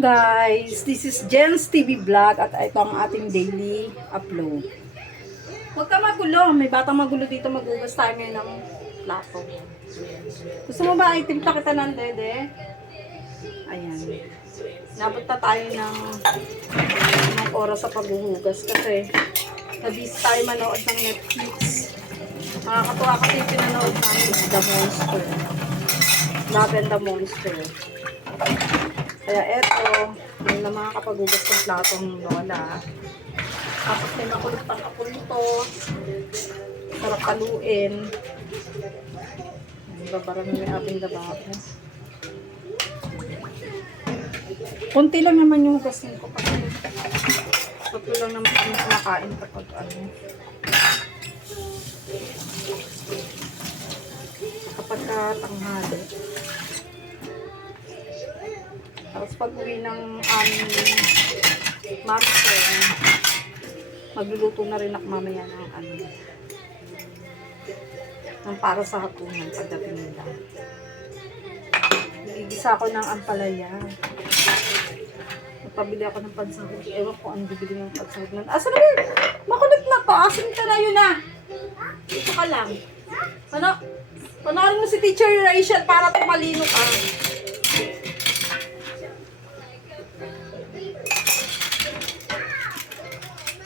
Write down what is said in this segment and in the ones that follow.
guys, this is Jen's TV Vlog at ito ang ating daily upload. Huwag ka magulo, may batang magulo dito, magugas tayo ngayon ng plato. Gusto mo ba itimpla kita ng dede? Ayan. Nabot na tayo ng oras sa paghuhugas kasi nabis tayo manood ng Netflix. Nakakatuwa kasi yung pinanood namin The Monster. Love and the Monster. Kaya eto, yung na mga kapaghugas ng platong lola. Tapos may makulit ang apulito. Sarap kaluin. Babarang yung ating lababo. Kunti lang naman yung hugasin ko kasi tatlo lang naman kami kumakain kapag kapag tanghali. Tapos pag uwi ng master, magluluto na rin ako mamaya ng ng para sa hapunan pagdating nila. Igisa ako ng ampalaya. Nagpabili ako ng pansahog. Ewan ko ang bibili ng pansahog na. Asa na yun? Makulit na to. Asin ka na yun na. Dito ka lang. Ano? Panoorin mo si Teacher Rachel para tumalino ka.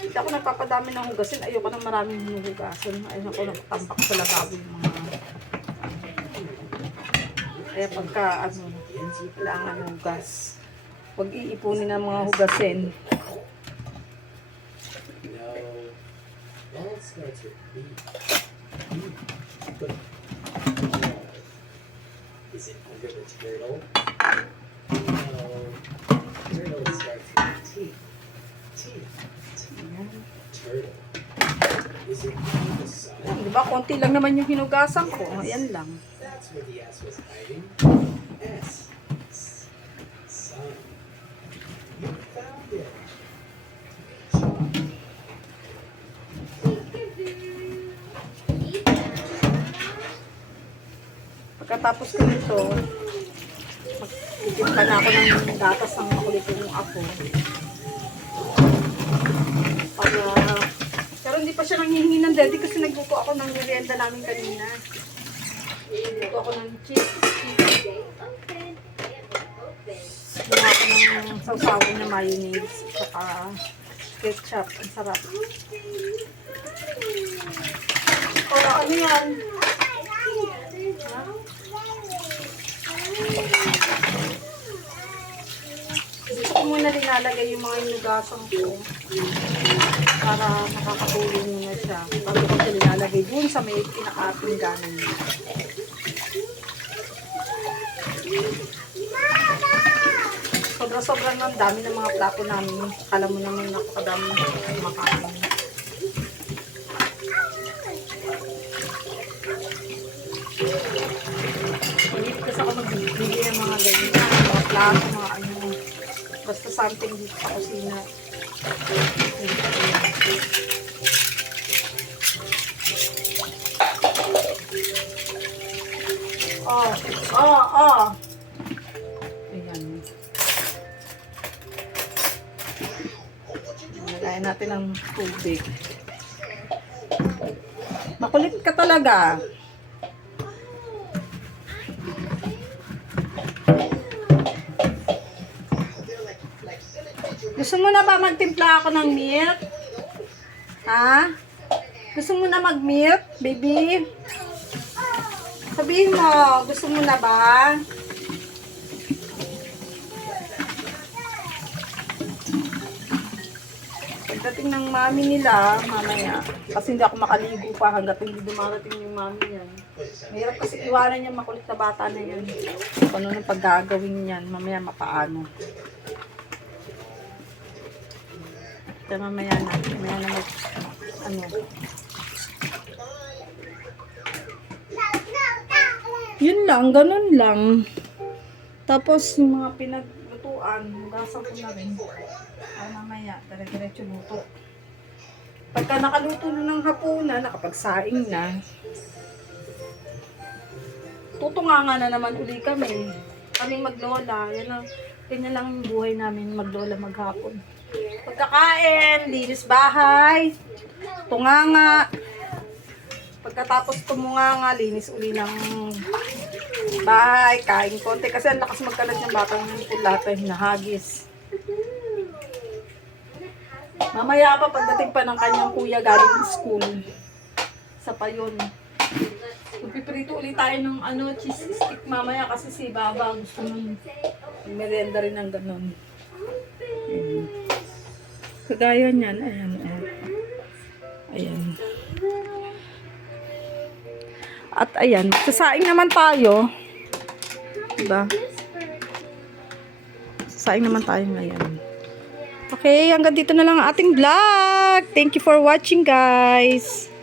Hindi ako nagpapadami ng hugasin. Ayoko ng maraming hinuhugasin. Ayoko nagtambak sa lababo yung mga. Kaya pagka kailangan hugas. Huwag iipunin ng mga hugasin. Is it under the turtle? No. Turtle starts with T. T. Turtle. Is it on the side? Diba, konti lang naman yung hinugasan ko. Ayan lang. That's where the S was hiding. S. Sun. You found it. Pagkatapos ko nito, magtitip na ako ng gatas ng makulit yung ako. Pero hindi pa siya nanghihingi ng daddy kasi nagluto ako ng merienda namin kanina. Nagluto ako ng cheese. Gumawa ako ng sausawin na mayonnaise saka ketchup. Ang sarap. O, ano yan? Gusto ko muna linalagay yung mga inugasan ko para nakakatulong na siya. Bago ko siya linalagay dun sa may pinakating ganon niya. Sobra-sobrang ang dami ng mga plato namin. Akala mo naman napakadami makain. Hindi kasi ako magbibigay ng mga ganyan, mga plato, mga ano. Basta something dito sa kusina. Oh. Ayan. Lagayan natin ng tubig. Makulit ka talaga. Gusto mo na ba magtimpla ako ng milk? Ha? Gusto mo na mag-milk, baby? Sabihin mo, gusto mo na ba? Pagdating ng mami nila, mamaya, kasi hindi ako makaligo pa hanggat hindi dumarating yung mami yan. Mahirap kasi iwanan yung makulit na bata na yan. Kung ano nang paggagawin yan, mamaya mapaano. Kaya mamaya na yun lang, ganun lang. Tapos yung mga pinaglutuan, hugasan ko na rin. Ay mamaya, dire-diretso luto. Pagka nakaluto na ng hapunan, nakapagsaing na, tutunganga na naman uli kami. kami maglola. Yan ang, ganyan lang yung buhay namin, maglola maghapon. Pagkakain, linis bahay, tunganga. Pagkatapos tumunganga, linis uli ng bahay, kain konti. Kasi ang lakas magkalat ng batang lahat ay nahagis. Mamaya pa, pagdating pa ng kanyang kuya galing school. Sa pa yun. Magpiprito ulit tayo ng cheese stick mamaya kasi si Baba gusto nung merienda rin ng ganon. Ayan. Kagaya niyan, ayan. Ayan. At ayan, sasaing naman tayo. Diba? Sasaing naman tayo ngayon. Okay, hanggang dito na lang ang ating vlog. Thank you for watching, guys.